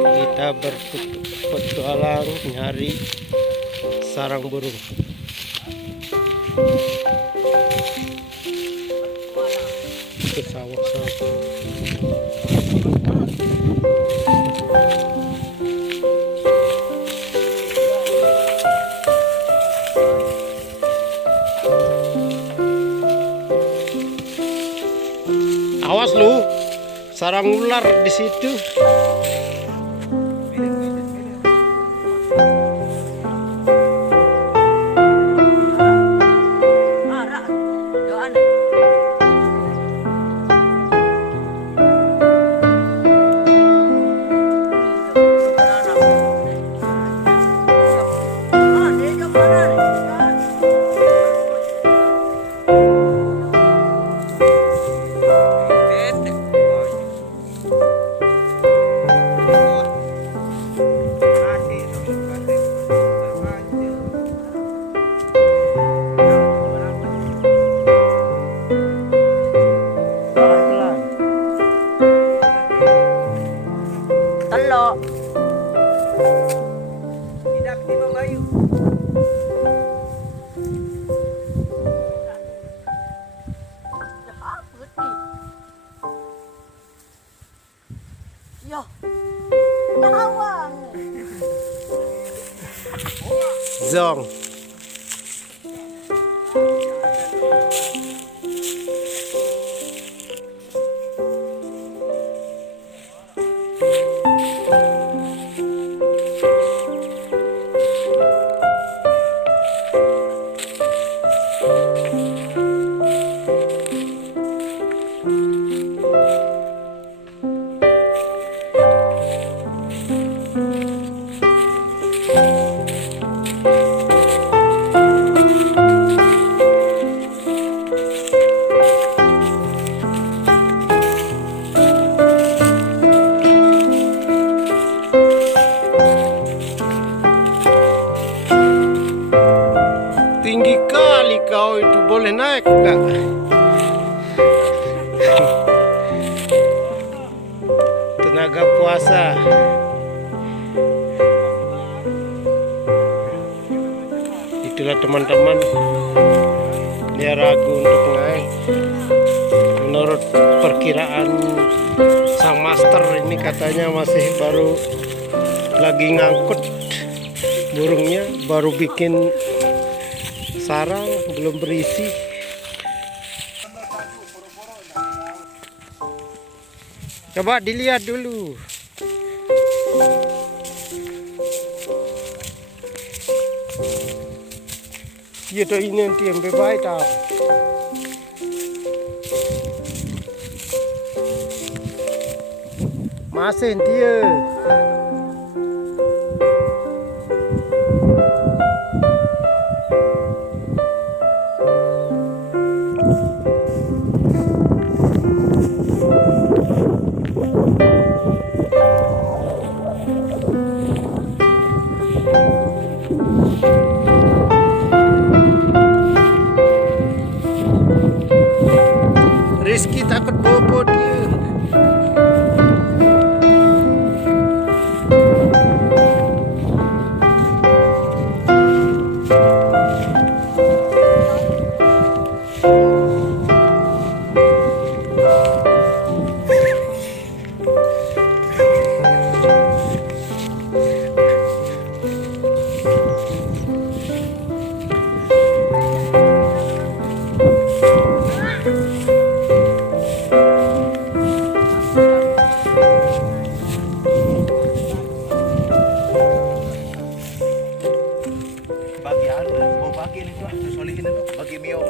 Kita berpetualang nyari sarang burung. Ke sawah-sawah. Awas lu, sarang ular di situ. Telok. Tidak tiba bayu. Yo. Nyawang. Zong. Tinggi kali kau itu, boleh naik enggak? Tenaga puasa. Itulah teman-teman, dia ragu untuk naik. Menurut perkiraan sang master ini katanya masih baru lagi ngangkut burungnya, baru bikin sarang, belum berisi. Coba dilihat dulu. Iya tuh, ini nanti yang baik tau. Masih dia. Rizky takut bobo dia. Bagi anu, mau bagi ini tuh, solihin itu, bagi mio.